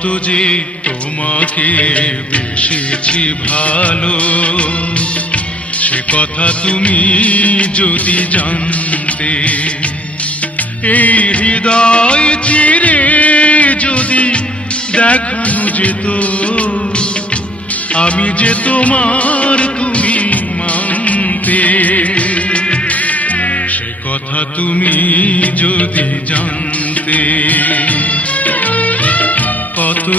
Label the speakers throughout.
Speaker 1: কত যে তোমাকে বেসেছি ভালো, সে কথা তুমি যদি জানতে, এই হৃদয় চিরে যদি দেখানো যেত, আমি যে তোমার তুমি মানতে, সে কথা তুমি যদি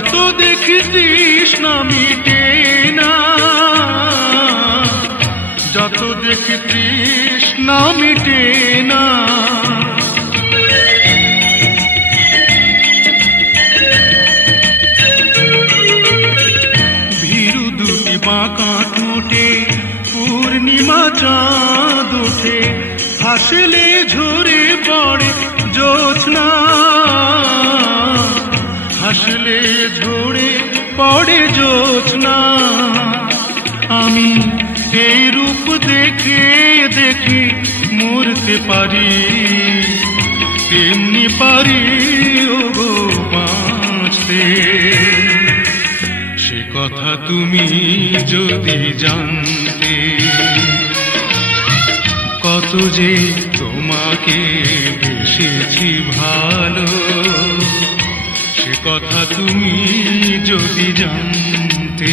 Speaker 1: যত দেখি তৃষ্ণা মিটে না। যত দেখি তৃষ্ণা মিটে না। ভীরু দুটি বাঁকা টুটে পূর্ণিমা চাঁদ ওঠে হাসলে ঝরে পড়ে জোছনা হাসলে ঝরে পড়ে জোছনা আমি এই রূপ দেখে দেখে মরতে পারি। তেমনি পারি ও বাঁচতে। সে কথা তুমি যদি জানতে, কত যে তোমাকে বেসেছি ভালো কথা তুমি যদি জানতে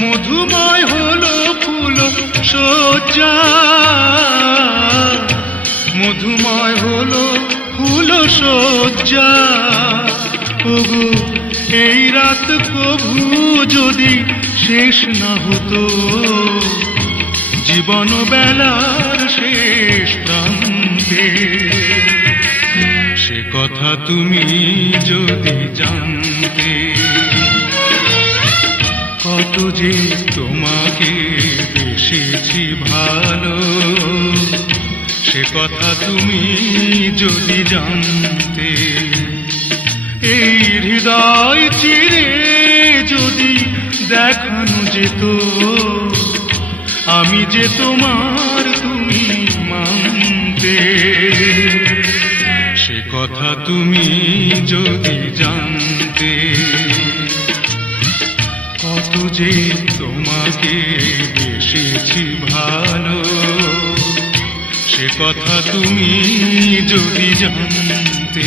Speaker 1: মধুময় হলো ফুল সজ্জা মধুময় হলো ফুল সজ্জা ওগো, এই রাত প্রভু যদি শেষ না হতো, জীবন বেলার শেষ প্রান্তে। সে কথা তুমি যদি জানতে কত যে তোমাকে বেসেছি ভালো। সে কথা তুমি যদি জানতে, এই হৃদয় চিরে যদি দেখানো যেত, আমি যে তোমার তুমি মানতে, সে কথা তুমি যে তোমাকে বেসেছি ভালো। সে কথা তুমি যদি জানতে